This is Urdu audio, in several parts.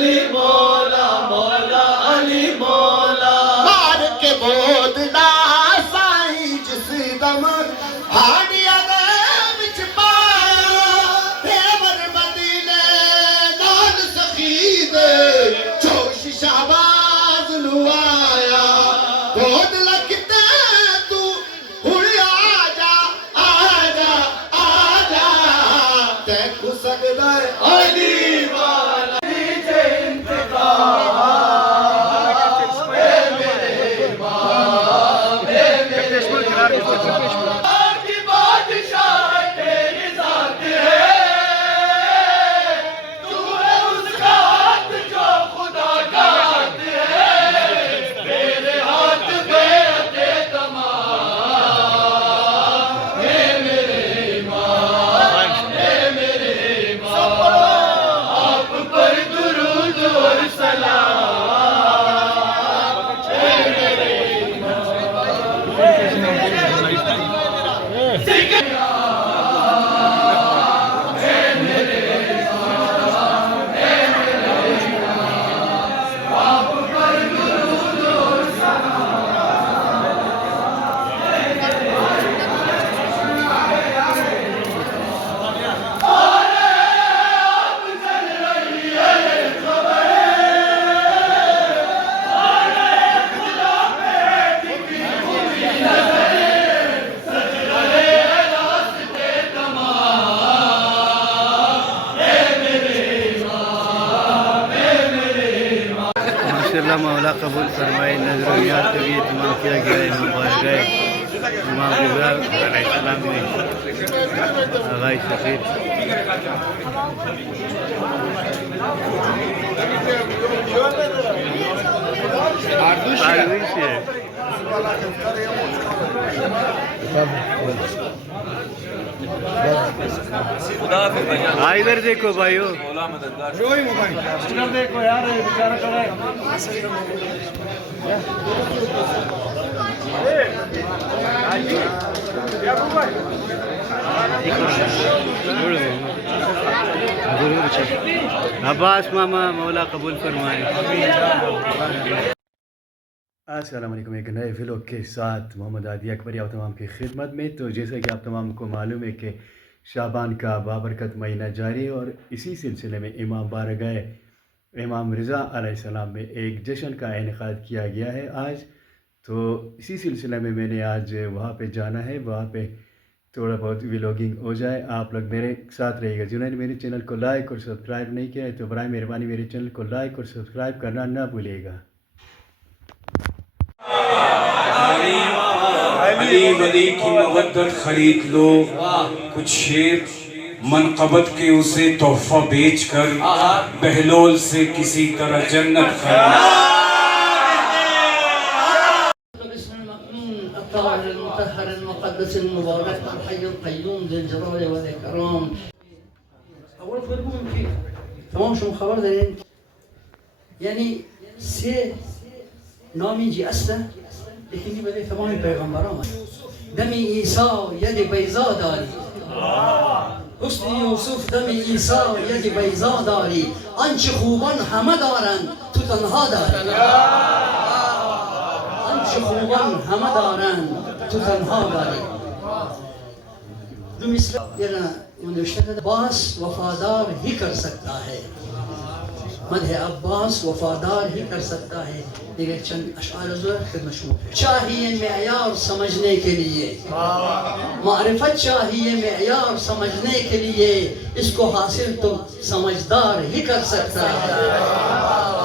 علی مولا مولا علی مولا مار کے بودلا سائیں جس دم ہاڑیا وچ پایا پیور مدینے نال سخی دے جوش شہباز نو آیا بودلا کتے تو ہن آجا آجا آجا دیکھو سکدا ہے علی والا نیچے انتقام کی بادشاہ تیری ذات ہے تو ہے اس کا ہاتھ جو خدا کا ہاتھ ہے میرے ہاتھ بیعت تمام ہے میرے امام ہے میرے امام آپ پر درود اور سلام ہے میرے ماشاءاللہ مولا قبول فرمائے نظریات کا بھی اہتمام کیا گیا ہے مبارک ہے امام رضا علیہ السلام نے آغائی سفیر آردوش سے ادھر دیکھو بھائیو ادھر دیکھو یار بیچارہ کھڑا ہے عباس ماما مولا قبول فرمائے السلام علیکم ایک نئے ولاگ کے ساتھ محمد عادی اکبری آپ تمام کی خدمت میں تو جیسا کہ آپ تمام کو معلوم ہے کہ شعبان کا بابرکت مہینہ جاری ہے اور اسی سلسلے میں امام بارگاہ امام رضا علیہ السلام میں ایک جشن کا انعقاد کیا گیا ہے آج تو اسی سلسلے میں نے آج وہاں پہ جانا ہے وہاں پہ تھوڑا بہت ولاگنگ ہو جائے آپ لوگ میرے ساتھ رہیے گا جنہوں نے میرے چینل کو لائک اور سبسکرائب نہیں کیا ہے تو برائے مہربانی میرے چینل کو لائک اور سبسکرائب کرنا نہ بھولیے گا علی ولی کی مودت خرید لو کچھ شیر منقبت کے اسے تحفہ بیچ کر بہلول سے کسی طرح جنت خرید الطاهر المطهر المقدس المبارك الحي القيوم ذي الجلال والإكرام اول فرمون کی تمام شما خبر دارین یعنی سه نامی جی اصله لیکن این بده تمام پیغمبران دم عیسی ید بیضا داری حسن یوسف دم عیسی ید بیضا داری آنچه خوبان همه دارند تو تنها داری آنچه خوبان همه دارند تو تنها داری دو مثل نوشته کرده عباس وفادار ہی کر سکتا ہے مدح عباس وفادار ہی کر سکتا ہے دیگر چند اشعار حضور خدمت شما چاہیے معیار سمجھنے کے لیے معرفت چاہیے معیار سمجھنے کے لیے اس کو حاصل تو سمجھدار ہی کر سکتا ہے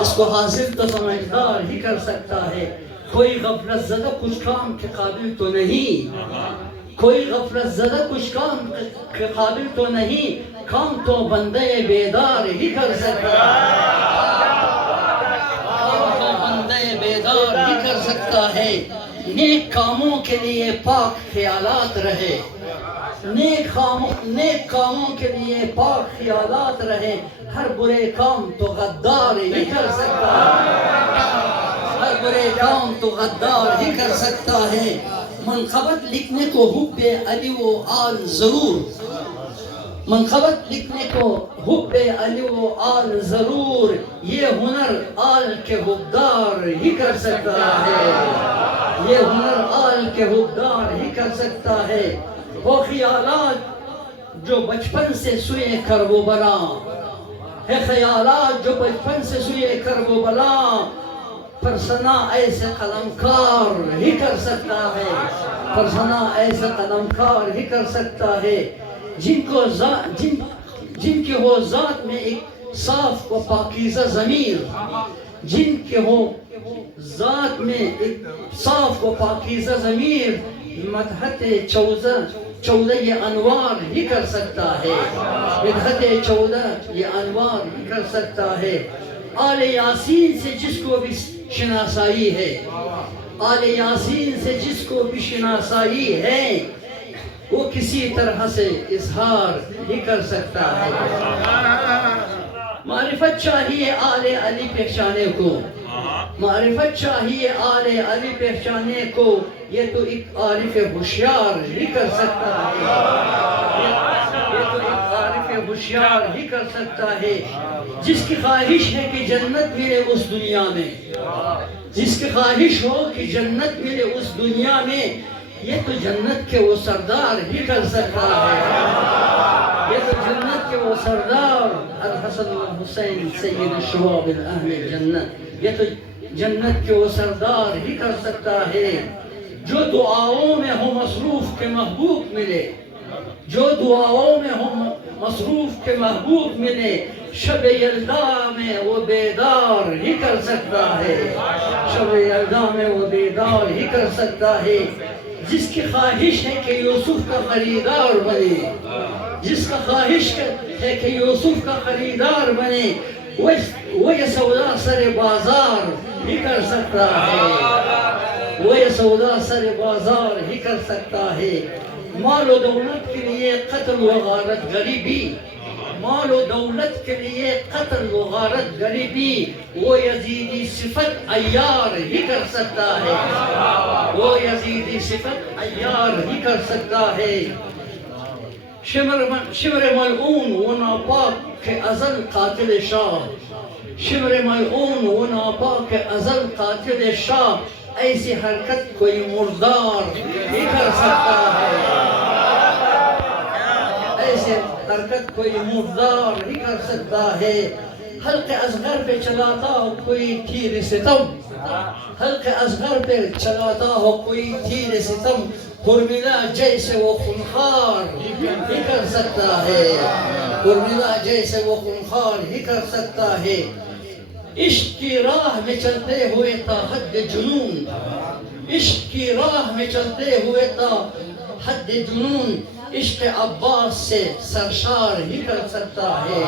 اس کو حاصل تو سمجھدار ہی کر سکتا ہے کوئی غفلت زدہ کچھ کام کے قابل تو نہیں کوئی غفلت زدہ کچھ کام کے قابل تو نہیں کام تو بندے بیدار ہی کر سکتا ہے کام تو بندے بیدار ہی کر سکتا ہے نیک کاموں کے لیے پاک خیالات رہے نیک کاموں کے لیے پاک خیالات رہے ہر برے کام تو غدار ہی کر سکتا ہے ہر برے کام تو غدار ہی کر سکتا ہے منقبت لکھنے کو حب علی و آل ضرور منقبت لکھنے کو حب علی و آل ضرور، یہ ہنر آل کے حبدار ہی کر سکتا ہے، یہ ہنر آل کے حبدار ہی کر سکتا ہے۔ وہ خیالات جو بچپن سے سوئے کرب و بلا ہے، خیالات جو بچپن سے سوئے کرب و بلا، پر ثنا ایسے قلمکار ہی کر سکتا ہے، پر ثنا ایسے قلمکار ہی کر سکتا ہے۔ جن کے ہو ذات میں ایک صاف و پاکیزہ ضمیر، جن کے ہو ذات میں ایک صاف و پاکیزہ ضمیر، مدحت چودہ یہ انوار ہی کر سکتا ہے، مدحت چودہ یہ انوار ہی کر سکتا ہے۔ آل یاسین سے جس کو بھی شناسائی ہے، آل یاسین سے جس کو بھی شناسائی ہے، وہ کسی طرح سے اظہار ہی کر سکتا ہے۔ معرفت چاہیے آل علی پہچانے کو، معرفت چاہیے آل علی پہچانے کو، یہ تو ایک عارف ہوشیار ہی کر سکتا ہے، یہ تو ایک عارف ہوشیار ہی کر سکتا ہے۔ جس کی خواہش ہے کہ جنت ملے اس دنیا میں، جس کی خواہش ہو کہ جنت ملے اس دنیا میں، یہ تو جنت کے وہ سردار ہی کر سکتا ہے، یہ تو جنت کے وہ سردار الحسن والحسین سید الشباب اہل جنت، یہ تو جنت کے وہ سردار ہی کر سکتا ہے۔ جو دعاؤں میں ہو مصروف کے محبوب ملے، جو دعاؤں میں ہو مصروف کے محبوب ملے، شب یلدا میں وہ بیدار ہی کر سکتا ہے، شب یلدا میں وہ بیدار ہی کر سکتا ہے۔ جس کی خواہش ہے کہ یوسف کا خریدار بنے، جس کا خواہش ہے کہ یوسف کا خریدار بنے، وہ یہ سودا سر بازار ہی کر سکتا ہے، وہ یہ سودا سر بازار ہی کر سکتا ہے۔ مال و دولت کے لیے قتل و غارت غریبی، مال و دولت کے لیے قتل و غارت غریبی، وہ یزیدی صفت عیار ہی کر سکتا ہے، وہ یزیدی صفت عیار ہی کر سکتا ہے۔ شمر ملعون و ناپاک کے ازل قاتل شاہ، شمر ملعون و ناپاک کے ازل قاتل شاہ، ایسی حرکت کوئی مردار ہی کر سکتا ہے، ایسے حرکت کوئی مردار ہی کر سکتا ہے۔ حلق اصغر پہ چلاتا ہو کوئی تیر ستم، حلق اصغر پہ چلاتا ہو کوئی تیر ستم، حرملہ جیسے وہ خونخوار ہی کر سکتا ہے، حرملہ جیسے وہ خونخوار ہی کر سکتا ہے۔ عشق کی راہ میں چلتے ہوئے تا حد جنون، عشق کی راہ میں چلتے ہوئے تا حد جنون، عشق عباس سے سرشار ہی کر سکتا ہے۔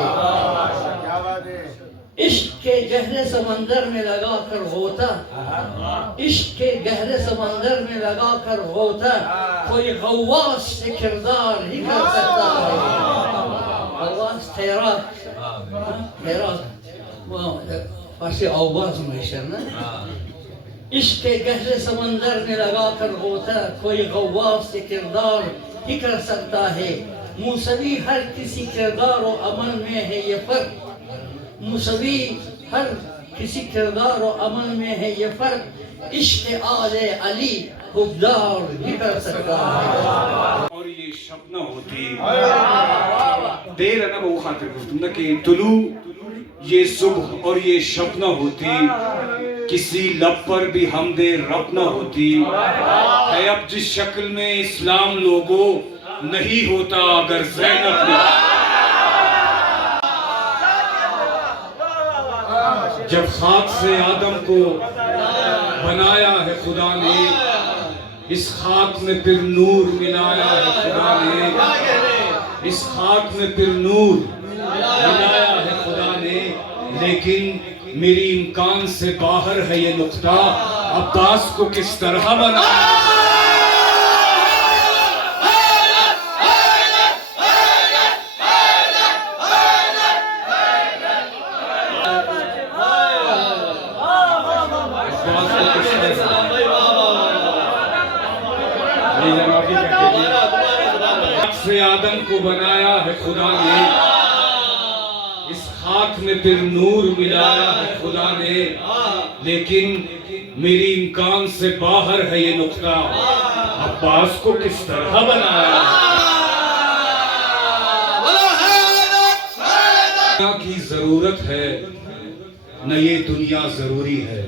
عشق کے گہرے سمندر میں لگا کر غوطہ، عشق کے گہرے سمندر میں لگا کر غوطہ، کوئی غواص سے کردار ہی کر سکتا ہے۔ غواص خیرات فارسی آواز محشر نا، عشق کے گہرے سمندر میں لگا کر غوطہ، کوئی غواص سے کردار ہی کر سکتا ہے۔ موسوی ہر کسی کردار و عمل میں ہے یہ فرق، موسوی ہر کسی کردار و عمل میں ہے یہ فرق، عشق آل علی حبدار ہی کر سکتا ہے۔ اور یہ شب نہ ہوتی دیر ہے نا وہ خاطر گفتم نا کہ طلوع یہ صبح اور یہ شب نہ ہوتی، کسی لب پر بھی حمد رب نہ ہوتی، ہے اب جس شکل میں اسلام لوگوں نہیں ہوتا اگر زینب نہ، جب خاک سے آدم کو بنایا ہے خدا نے، اس خاک میں پھر نور ملایا ہے خدا نے، اس خاک میں پھر نور ملایا ہے خدا نے، لیکن میری امکان سے باہر ہے یہ نقطہ، عباس کو کس طرح بنایا۔ سے آدم کو بنایا ہے خدا نے، اس خاک میں پھر نور ملایا ہے خدا نے، لیکن میری امکان سے باہر ہے یہ نقطہ، عباس کو کس طرح بنایا ہے۔ دنیا کی ضرورت ہے نہ یہ دنیا ضروری ہے،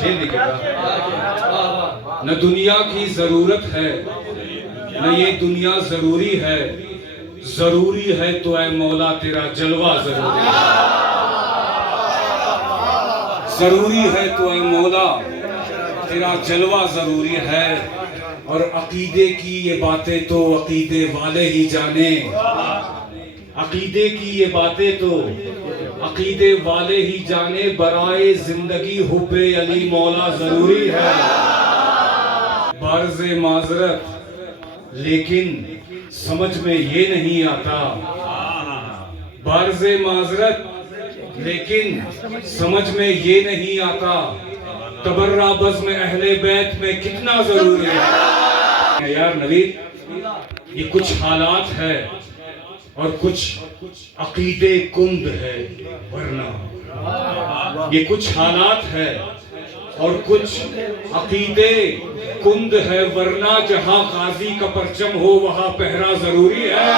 شیر لکھے گا، نہ دنیا کی ضرورت ہے نہ یہ دنیا ضروری ہے، ضروری ہے تو اے مولا تیرا جلوہ ضروری ہے، ضروری ہے تو اے مولا تیرا جلوہ ضروری ہے، اور عقیدے کی یہ باتیں تو عقیدے والے ہی جانے، عقیدے کی یہ باتیں تو عقیدے والے ہی جانے، برائے زندگی حب علی مولا ضروری ہے، بعرض معذرت لیکن سمجھ میں یہ نہیں آتا، بعرض معذرت لیکن سمجھ میں یہ نہیں آتا، تبرہ بزم اہل بیت میں کتنا ضروری ہے۔ یار نوید، یہ کچھ حالات ہے اور کچھ عقیدے کند ہے، ورنہ یہ کچھ حالات ہے اور کچھ عقیدے کند ہے، ورنہ جہاں غازی کا پرچم ہو وہاں پہرا ضروری ہے۔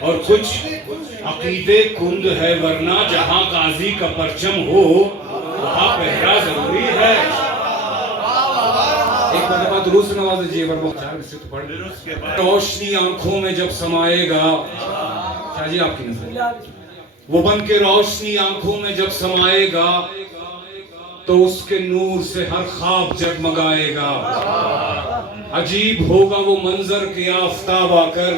اور کچھ عقیدے کند ہے، ورنہ جہاں غازی کا پرچم ہو وہاں پہرا ضروری ہے۔ ایک مرتبہ درود سے نواز دیجیے، روشنی آنکھوں میں جب سمائے گا، شاہ جی آپ کی نظر، وہ بن کے روشنی آنکھوں میں جب سمائے گا تو اس کے نور سے ہر خواب جگمگائے گا، عجیب ہوگا وہ منظر کہ آفتاب آ کر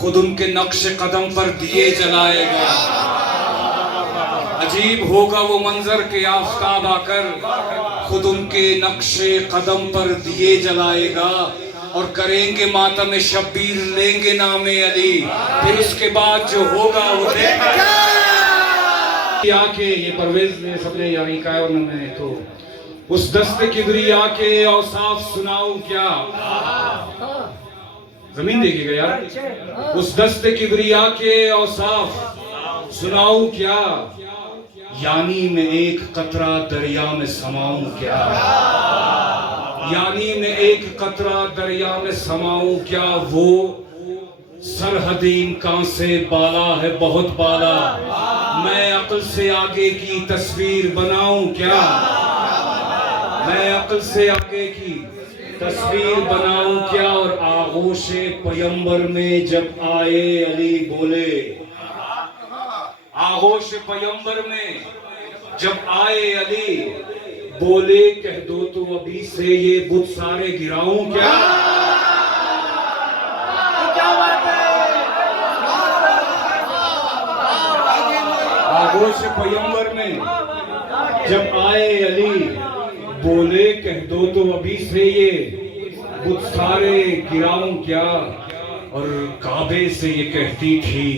خود ان کے نقش قدم پر دیے جلائے گا، عجیب ہوگا وہ منظر کہ آفتاب آ کر خود ان کے نقش قدم پر دیے جلائے گا، اور کریں گے ماتم شبیر، لیں گے نام علی، پھر اس کے بعد جو ہوگا وہ دیکھا کہ یہ پرویز نے سب نے یعنی کہا ہے، اور میں نے تو اس دست کبریا کے اوصاف سناؤں کیا، زمین دیکھے گا یار، اس دست کبریا کے اوصاف سناؤں کیا، یعنی میں ایک قطرہ دریا میں سماؤں کیا، یعنی میں ایک قطرہ دریا میں سماؤں کیا، وہ سرحد امکان سے بالا ہے بہت بالا، میں عقل سے آگے کی تصویر بناؤں کیا، میں عقل سے آگے کی تصویر بناؤں کیا، اور آغوش پیمبر میں جب آئے علی بولے، آغوش پیمبر میں جب آئے علی بولے، کہہ دو تو ابھی سے یہ بت سارے گراؤں کیا، آغوش پیمبر میں جب آئے علی بولے، کہہ دو تو ابھی سے یہ بت سارے گراؤں کیا، اور کعبے سے یہ کہتی تھی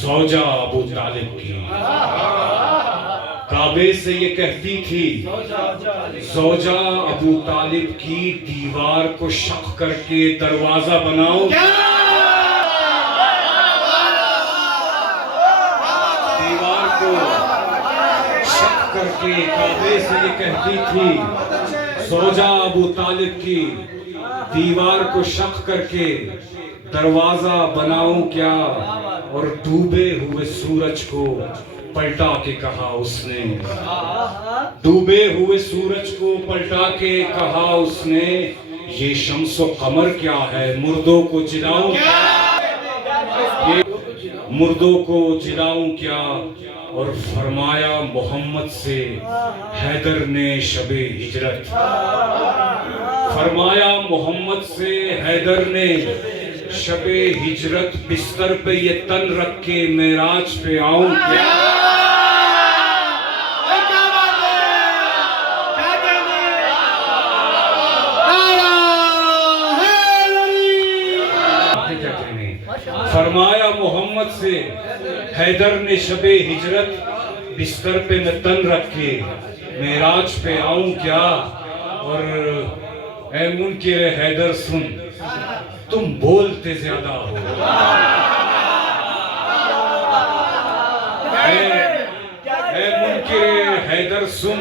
زوجہ ابو طالب کی، کعبے سے یہ کہتی تھی زوجہ ابو طالب کی، دیوار کو شق کر کے دروازہ بناؤں، دیوار کو شق کر کے کعبے سے یہ کہتی تھی زوجہ ابو طالب کی، دیوار کو شق کر کے دروازہ بناؤں کیا، اور ڈوبے ہوئے سورج کو پلٹا کے کہا اس نے، ڈوبے ہوئے سورج کو پلٹا کے کہا اس نے، یہ شمس و قمر کیا ہے، مردوں کو جلاؤں کیا، مردوں کو جلاؤں کیا، اور فرمایا محمد سے حیدر نے شب ہجرت، فرمایا محمد سے حیدر نے شب ہجرت، بستر پہ یہ تن رکھ کے معراج پہ آؤں کیا، فرمایا محمد سے حیدر نے شب ہجرت، بستر پہ میں تن رکھ کے معراج پہ آؤں کیا؟ اور اے منکر حیدر سن، تم بولتے زیادہ ہو۔ اے منکر حیدر سن،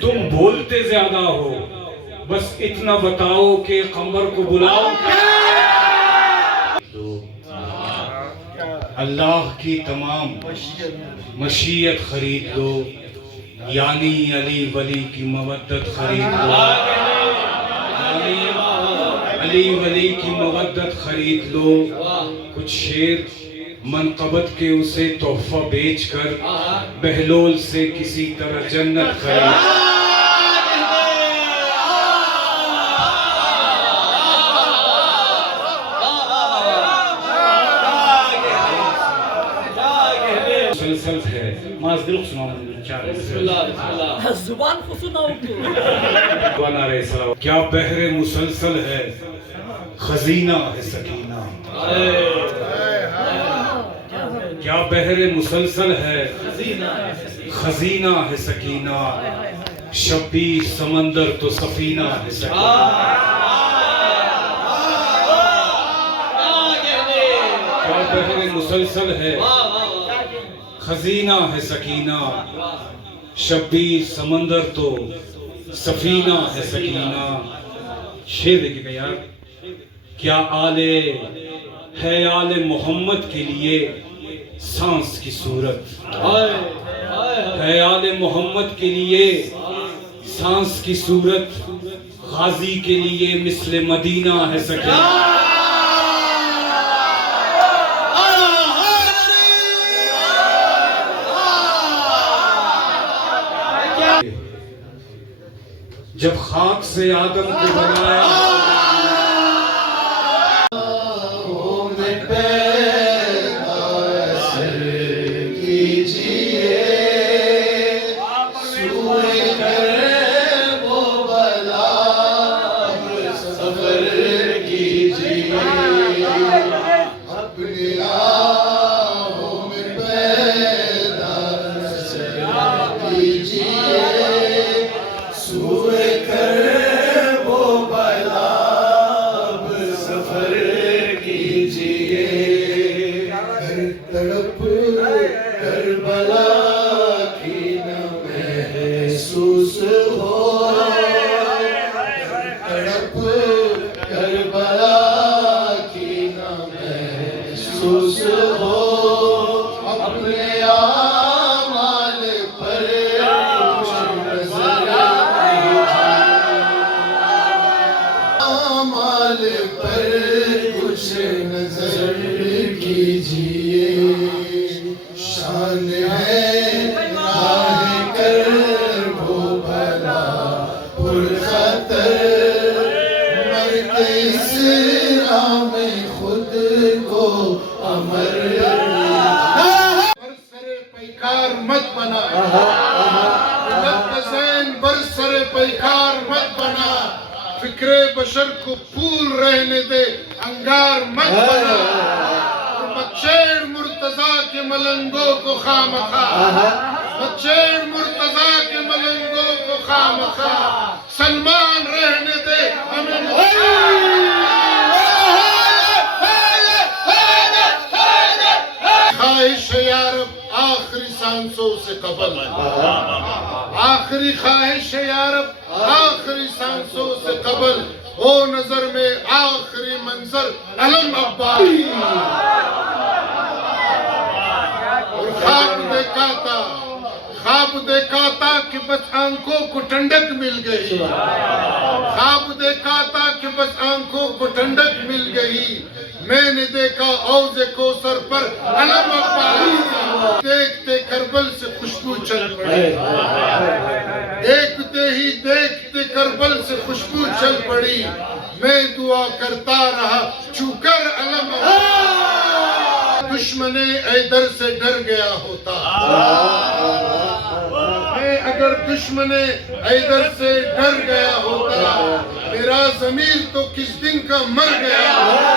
تم بولتے زیادہ ہو، بس اتنا بتاؤ کہ قمر کو بلاؤ کیا؟ اللہ کی تمام مشیت خرید لو، یعنی علی ولی کی مودت خرید لو، یعنی علی ولی کی مودت خرید لو۔ کچھ شیر منقبت کے اسے تحفہ بیچ کر بہلول سے کسی طرح جنت خرید۔ مسلسل ہے مازدل سناؤں زبان کو سناؤں کیا بحر مسلسل ہے، خزینہ ہے سکینہ۔ کیا بحر مسلسل ہے، خزینہ ہے سکینہ، شبیر سمندر تو سفینہ ہے سکینہ۔ کیا بحر مسلسل ہے، خزینہ ہے سکینہ، شبیر سمندر تو سفینہ ہے سکینہ۔ شعر دیکھیں گا یار، کیا ہے آل محمد کے لیے سانس کی صورت، ہے آل محمد کے لیے سانس کی صورت، غازی کے لیے مثل مدینہ ہے سکینہ۔ جب خاک سے آدم کو بنایا، تڑپ کربلا کی نہ محسوس ہو، تڑپ کربلا کی نہ محسوس ہو، اپنے اعمال پر کچھ نظر اعمال پر کچھ نظر کیجئے۔ شان ہے راہ کر وہ بھلا پرخطر، مرتے اس راہ میں خود کو امر۔ برسر پیکار مت بنا، لبزین برسر پیکار مت بنا، فکر بشر کو پھول رہنے دے انگار مت بنا، مچھیڑ مرتضیٰ کے ملنگوں کو خامخواہ، مچھیڑ مرتضیٰ کے ملنگوں کو خامخواہ، سلمان رہنے دے ہمیں خواہش یارب آخری سانسوں سے قبل، آخری خواہش یارب آخری سانسوں سے قبل، ہو نظر میں آخری منظر علم عباسی۔ اور خواب دیکھا تھا کہ بس آنکھوں کو ٹھنڈک مل گئی، خواب دیکھا تھا کہ بس آنکھوں کو ٹھنڈک مل گئی، میں نے دیکھا حوض کوثر پر علم عباسی، دیکھتے کربل سے خوشبو چل پڑی، دیکھتے ہی دیکھتے کربل سے خوشبو چل پڑی، میں دعا کرتا رہا چوکر علم عباسی، دشمن حیدر سے ڈر گیا ہوتا، میں اگر دشمن حیدر سے ڈر گیا ہوتا، میرا ضمیر تو کس دن کا مر گیا ہوتا۔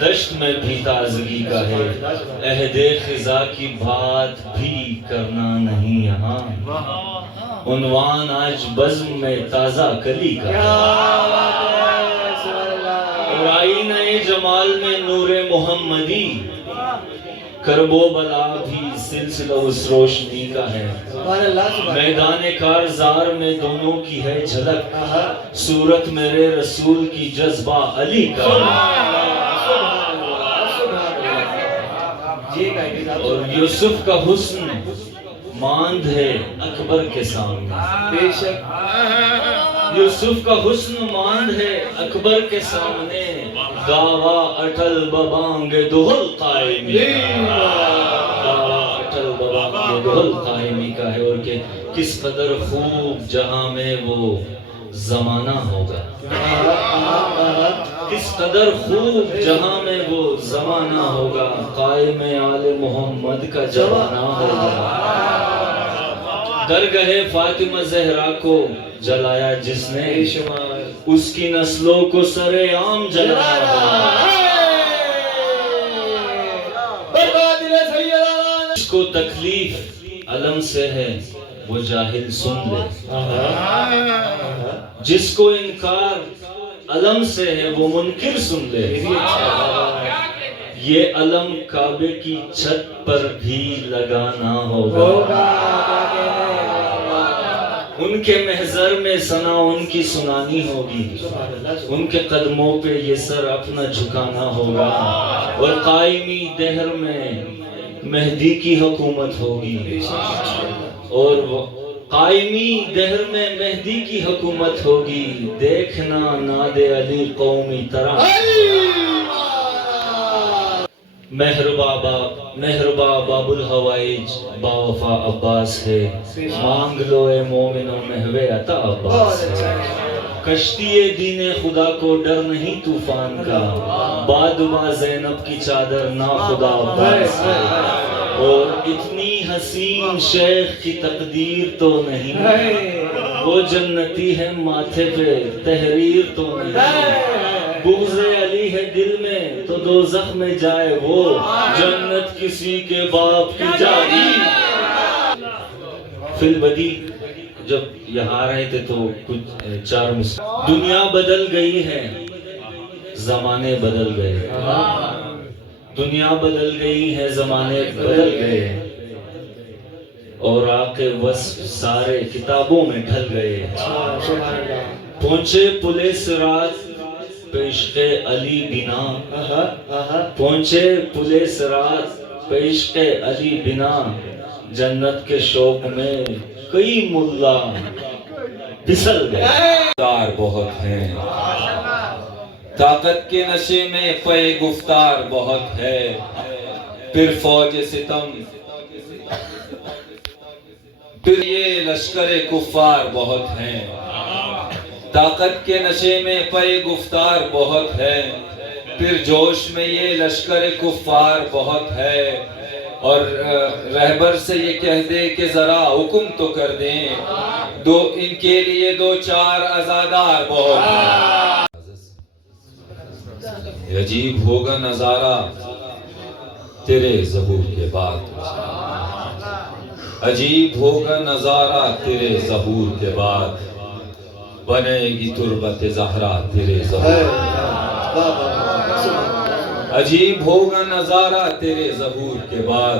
دشت میں بھی تازگی کا ہے، عہد خزاں کی بات بھی کرنا نہیں یہاں، عنوان آج بزم میں تازہ کلی کا ہے، اور آئینہ جمال میں نور محمدی، کرب و بلا بھی سلسلہ اس روشنی کا ہے، میدان کارزار میں دونوں کی ہے جھلک، صورت میرے رسول کی جذبہ علی کا ہے، اور یوسف کا حسن ماند ہے اکبر کے سامنے، یوسف کا حسن ماند ہے اکبر کے سامنے، گاوا اٹل ببانگ دہل قائمی، گاوا اٹل ببانگ دہل قائمی کا ہے، اور کہ کس قدر خوب جہاں میں وہ زمانہ ہوگا، کس قدر خوب جہاں میں وہ زمانہ ہوگا، قائم آل محمد کا جوانہ ہوگا، درگاہ فاطمہ زہرا کو جلایا جس نے، اس کی نسلوں کو سر عام جلایا، جس کو تکلیف علم سے ہے وہ جاہل سن لے، جس کو انکار علم سے ہے وہ منکر سن لے، یہ علم کعبے کی چھت پر بھی لگانا ہوگا، ان کے محضر میں ثنا ان کی سنانی ہوگی، ان کے قدموں پہ یہ سر اپنا جھکانا ہوگا، اور قائمی دہر میں مہدی کی حکومت ہوگی، اور وہ قائمی دہر میں مہدی کی حکومت ہوگی، دیکھنا ناد علی قومی طرح، مہربا باب الحوائج با وفا عباس ہے، مانگ لو اے مومنوں محوے عطا عباس ہے، کشتی دین خدا کو ڈر نہیں طوفان کا، بادبا زینب کی چادر نا خدا عباس ہے، اور اتنی حسین شیخ کی تقدیر تو نہیں، وہ جنتی ہے ماتھے پہ تحریر تو نہیں، بغض علی ہے دل میں تو دوزخ میں جائے وہ، جنت کسی کے باپ کی جاری، فی البدی جب یہاں رہے تھے تو کچھ چار مسئلہ، دنیا بدل گئی ہے زمانے بدل گئے، دنیا بدل گئی ہے زمانے بدل گئے، اور آقے وصف سارے کتابوں میں ڈھل گئے، پہنچے پلے صراط پہ عشق علی بنا، پہنچے پلے صراط پہ عشق علی بنا، جنت کے شوق میں کئی ملا پھسل گئے، گفتار بہت ہیں، طاقت کے نشے میں پے گفتار بہت ہے، پھر فوج ستم، پھر یہ لشکر کفار بہت ہیں، طاقت کے نشے میں پے گفتار بہت ہے، پھر جوش میں یہ لشکر کفار بہت ہے، اور رہبر سے یہ کہہ دے کہ ذرا حکم تو کر دیں، دو ان کے لیے دو چار عزادار بہت ہیں، عجیب ہوگا نظارہ تیرے ظہور کے بعد، عجیب ہوگا نظارہ تیرے ظہور کے بعد، بنے گی تربت زہرا تیرے ظہور کے بعد، عجیب ہوگا نظارہ تیرے ظہور کے بعد،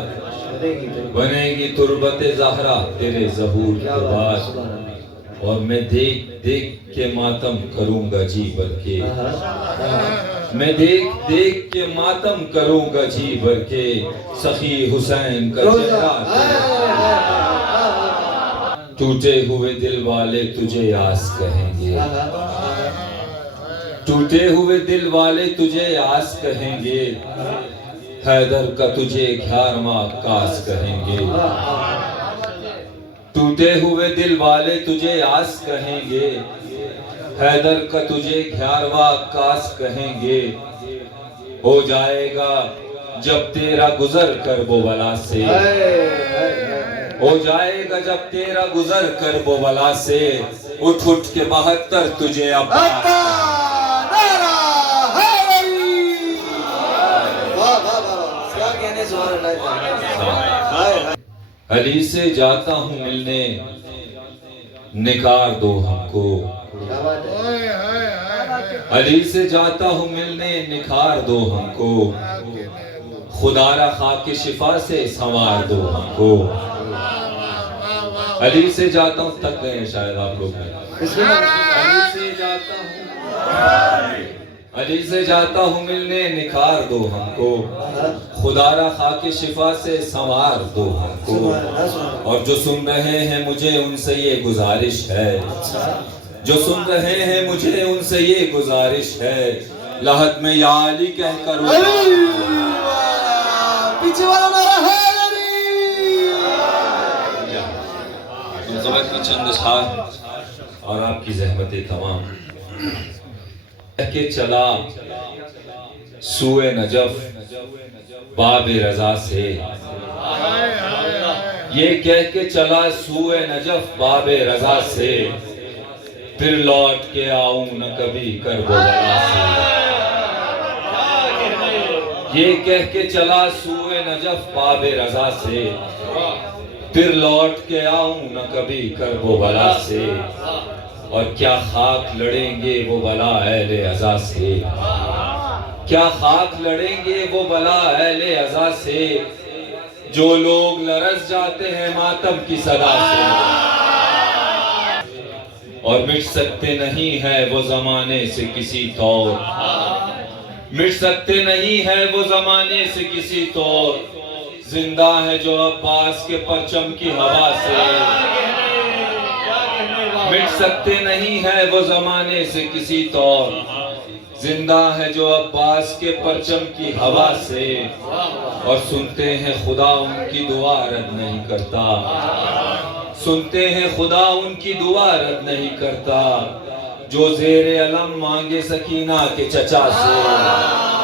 بنے گی تربت زہرا تیرے ظہور کے بعد، اور میں دیکھ دیکھ کے ماتم کروں گا جی بھر کے، میں دیکھ دیکھ کے ماتم کروں گا جی بھر کے، سخی حسین کا چہرہ، ٹوٹے ہوئے دل والے تجھے آس کہیں گے، ٹوٹے ہوئے دل والے تجھے آس کہیں گے، حیدر کا تجھے 11واں کاس کہیں گے، ٹوٹے ہوئے دل والے تجھے آس کہیں گے، حیدر کا تجھے 11واں کاس کہیں گے، ہو جائے گا جب تیرا گزر کربلا سے، ہو جائے گا جب تیرا گزر کربلا سے، اٹھ اٹھ کے 72 تجھے عباس، علی سے جاتا ہوں ملنے نکار دو ہم کو علی سے جاتا ہوں ملنے نکھار دو ہم کو خدا را خاک شفا سے سنوار دو ہم کو علی سے جاتا ہوں تک گئے ہیں شاید آپ لوگ علی سے جاتا ہوں ملنے نکھار دو ہم کو خدا را خاک شفا سے سنوار دو ہم کو اور جو سن رہے ہیں مجھے ان سے یہ گزارش ہے جو سن رہے ہیں مجھے ان سے یہ گزارش ہے لحد میں یا علی کہہ کر پیچھے والا نعرہ ہے کی چند اشعار اور آپ کی زحمتیں تمام کہہ کے چلا سوئے نجف باب رضا سے یہ کہہ کے چلا سوئے نجف باب رضا سے پھر لوٹ کے آؤں نہ کبھی کربلا سے یہ کہہ کے چلا سوئے نجف باب رضا سے پھر لوٹ کے آؤں نہ کبھی کربلا سے اور کیا خاک لڑیں گے وہ بلا اہل عزا سے کیا خاک لڑیں گے وہ بلا اہل عزا سے جو لوگ لرز جاتے ہیں ماتم کی صدا سے اور مٹ سکتے نہیں ہے وہ زمانے سے کسی طور مٹ سکتے نہیں ہے وہ زمانے سے کسی طور زندہ ہے جو عباس کے پرچم کی ہوا سے مٹ سکتے نہیں ہے وہ زمانے سے کسی طور زندہ ہے جو عباس کے پرچم کی ہوا سے اور سنتے ہیں خدا ان کی دعا رد نہیں کرتا سنتے ہیں خدا ان کی دعا رد نہیں کرتا جو زیر علم مانگے سکینہ کے چچا سے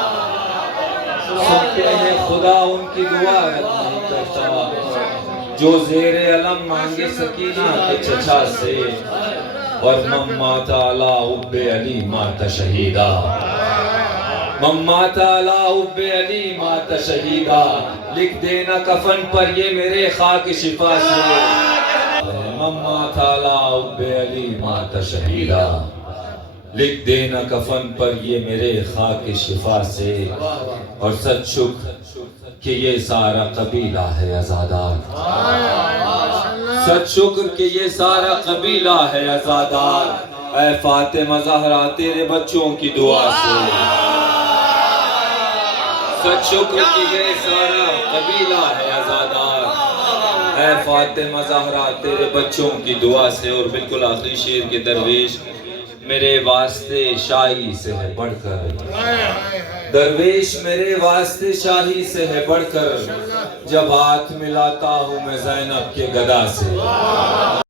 سنتے ہیں خدا ان کی دعا رد نہیں کرتا جو زیر علم مانگے سکینہ کے چچا سے اور مما تعالی حب علی مات شہیدہ مما تعالی حب علی مات شہیدہ لکھ دینا کفن پر یہ میرے خاک شفا سے مما تعالی حب علی مات شہیدہ لکھ دینا کفن پر یہ میرے خاک شفا سے اور سچ شکر کہ یہ سارا قبیلہ ہے عزادار سچ شکر کہ یہ سارا قبیلہ ہے عزادار اے فاطمہ زہرا تیرے بچوں کی دعا سے سچ شکر کہ یہ سارا قبیلہ ہے عزادار اے فاطمہ زہرا تیرے بچوں کی دعا سے اور بالکل آخری شعر کے درویش میرے واسطے شاہی سے ہے بڑھ کر درویش میرے واسطے شاہی سے ہے بڑھ کر جب ہاتھ ملاتا ہوں میں زینب کے گدا سے